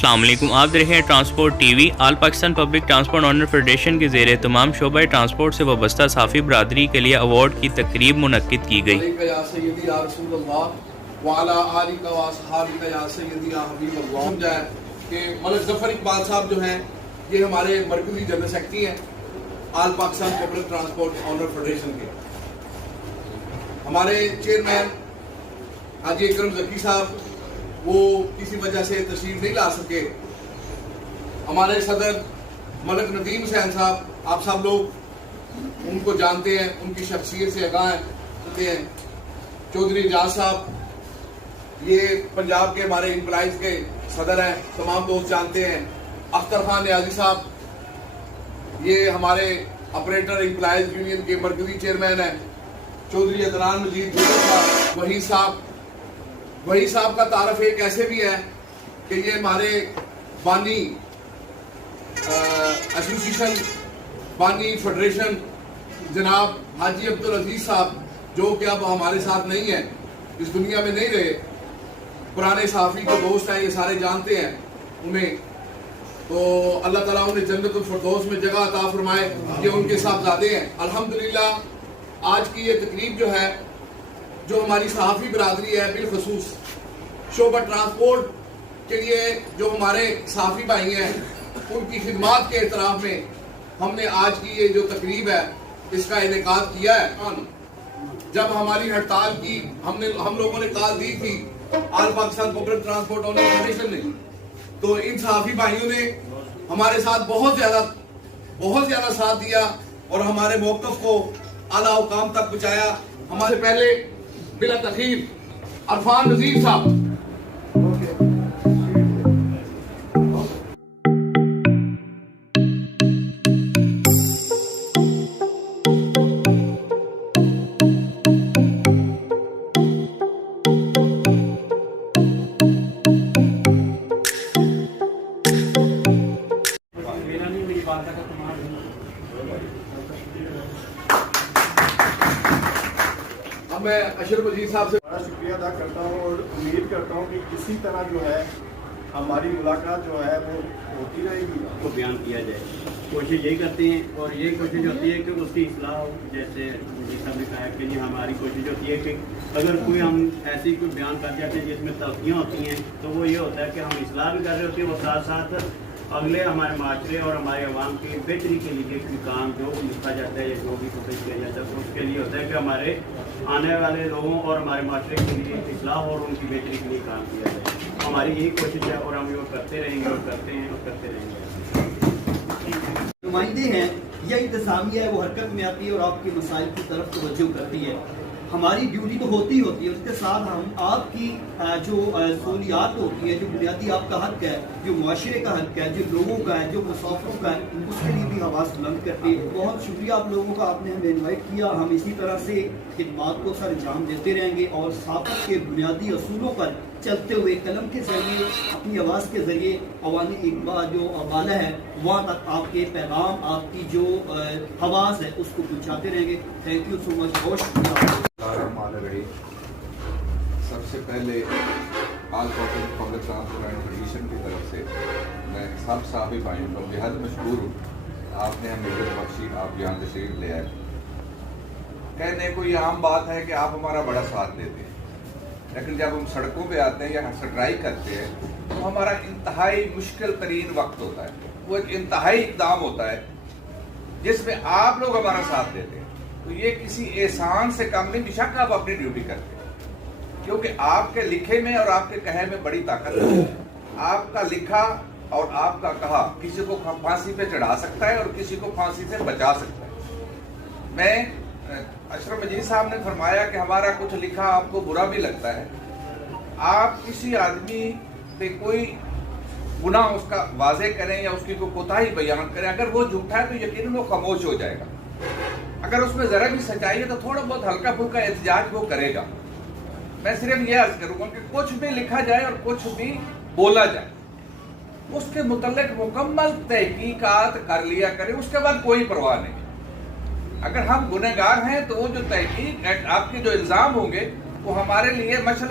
السلام علیکم، آپ دیکھ رہے ہیں ٹرانسپورٹ ٹی وی۔ آل Pakistan public transport owner federation کے زیر تمام شعبۂ ٹرانسپورٹ سے وابستہ صحافی برادری کے لیے ایوارڈ کی تقریب منعقد کی گئی۔ کہ ملک ظفر اقبال صاحب جو ہیں یہ ہمارے مرکزی جنرل سیکرٹری ہیں all Pakistan public transport owner federation کے۔ ہمارے چیئرمین حاجی اکرم ذکی صاحب وہ کسی وجہ سے تشریف نہیں لا سکے۔ ہمارے صدر ملک ندیم حسین صاحب، آپ سب لوگ ان کو جانتے ہیں، ان کی شخصیت سے آگاہ ہیں۔ چودھری اعجاز صاحب یہ پنجاب کے ہمارے امپلائیز کے صدر ہیں، تمام دوست جانتے ہیں۔ اختر خان نیازی صاحب یہ ہمارے آپریٹر امپلائیز یونین کے مرکزی چیئرمین ہیں۔ چودھری عدنان مجید صاحب، وحید صاحب کا تعارف ایک ایسے بھی ہے کہ یہ ہمارے بانی ایسوسیشن، بانی فیڈریشن جناب حاجی عبدالعزیز صاحب، جو کہ اب ہمارے ساتھ نہیں ہیں، اس دنیا میں نہیں رہے، پرانے صحافی کے دوست ہیں، یہ سارے جانتے ہیں انہیں۔ تو اللہ تعالیٰ انہیں جنت الفردوس میں جگہ عطا فرمائے، یہ ان کے صاحبزادے ہیں۔ الحمدللہ آج کی یہ تقریب جو ہے، جو ہماری صحافی برادری ہے، بالخصوص شعبہ ٹرانسپورٹ کے لیے جو ہمارے صحافی بھائی ہیں، ان کی خدمات کے اعتراف میں ہم نے آج کی یہ جو تقریب ہے اس کا انعقاد کیا ہے۔ جب ہماری ہڑتال کی ہم لوگوں نے کال دی تھی all Pakistan public transport owner federation نے، تو ان صحافی بھائیوں نے ہمارے ساتھ بہت زیادہ ساتھ دیا اور ہمارے موقف کو اعلیٰ حکام تک پہنچایا۔ ہمارے پہلے بلا تاخیر عرفان نذیر صاحب۔ میں اشرف عزیز صاحب سے بڑا شکریہ ادا کرتا ہوں اور امید کرتا ہوں کہ اسی طرح جو ہے ہماری ملاقات جو ہے وہ ہوتی رہے گی، کو بیان کیا جائے۔ کوشش یہی کرتے ہیں اور یہ کوشش ہوتی ہے کہ اس کی اصلاح ہو۔ جیسے مجھے سب نے کہا کہ ہماری کوشش ہوتی ہے کہ اگر کوئی ہم ایسی کوئی بیان کر جاتے ہیں جس میں تلخیاں ہوتی ہیں تو وہ یہ ہوتا ہے کہ ہم اصلاح بھی کر رہے ہوتے ہیں، اور ساتھ ساتھ اگلے ہمارے معاشرے اور ہمارے عوام کی بہتری کے لیے کوئی کام جو لکھا جاتا ہے یا جو بھی کوشش کیا جاتا ہے تو اس کے لیے ہوتا ہے کہ ہمارے آنے والے لوگوں اور ہمارے معاشرے کے لیے اصلاح اور ان کی بہتری کے لیے کام کیا جائے۔ ہماری یہی کوشش ہے اور ہم یہ کرتے رہیں گے اور کرتے ہیں اور کرتے رہیں گے۔ نمائندے ہیں یا انتظامیہ ہے، وہ حرکت میں آتی ہے اور آپ کے مسائل کی طرف توجہ کرتی ہے۔ ہماری ڈیوٹی تو ہوتی ہے، اس کے ساتھ ہم آپ کی جو سہولیات ہوتی ہے، جو بنیادی آپ کا حق ہے، جو معاشرے کا حق ہے، جو لوگوں کا ہے، جو مسافروں کا ہے، اس کے لیے بھی آواز بلند کرتے ہیں۔ بہت شکریہ آپ لوگوں کا، آپ نے ہمیں انوائٹ کیا۔ ہم اسی طرح سے خدمات کو سر انجام دیتے رہیں گے اور صحافت کے بنیادی اصولوں پر چلتے ہوئے قلم کے ذریعے، اپنی آواز کے ذریعے عوامی اقبال جو بالا ہے وہاں تک آپ کے پیغام، آپ کی جو آواز ہے اس کو پہنچاتے رہیں گے۔ تھینک یو سو مچ، بہت شکریہ۔ سب سے پہلے آل پبلک ٹرانسپورٹ فیڈریشن کی طرف سے میں سب صحافی بھائیوں کو بےحد مشکور ہوں، آپ نے ہمیں عزت بخشی، آپ یہاں تشریف لے آئے۔ کہنے کو یہ عام بات ہے کہ آپ ہمارا بڑا ساتھ دیتے ہیں، لیکن جب ہم سڑکوں پہ آتے ہیں یا اسٹرائک کرتے ہیں تو ہمارا انتہائی مشکل ترین وقت ہوتا ہے، وہ ایک انتہائی اقدام ہوتا ہے جس میں آپ لوگ ہمارا ساتھ دیتے ہیں۔ تو یہ کسی احسان سے کم نہیں، بیشک آپ اپنی ڈیوٹی کرتے ہیں، کیونکہ آپ کے لکھے میں اور آپ کے کہے میں بڑی طاقت ہے۔ آپ کا لکھا اور آپ کا کہا کسی کو پھانسی پہ چڑھا سکتا ہے اور کسی کو پھانسی سے بچا سکتا ہے۔ میں اشرف مجید صاحب نے فرمایا کہ ہمارا کچھ لکھا آپ کو برا بھی لگتا ہے، آپ کسی آدمی پہ کوئی گناہ اس کا واضح کریں یا اس کی کوئی کوتاہی بیان کریں، اگر وہ جھوٹا ہے تو یقیناً وہ خاموش ہو جائے گا۔ اگر اس میں ذرا بھی سچائی ہے تو تھوڑا بہت ہلکا پھلکا احتجاج وہ کرے گا۔ میں صرف یہ عرض کروں گا کہ کچھ بھی لکھا جائے اور کچھ بھی بولا جائے، اس کے متعلق مکمل تحقیقات کر لیا کریں، اس کے بعد کوئی پرواہ نہیں۔ اگر ہم گنہگار ہیں تو وہ جو تحقیق آپ کے جو الزام ہوں گے وہ ہمارے لیے مشعل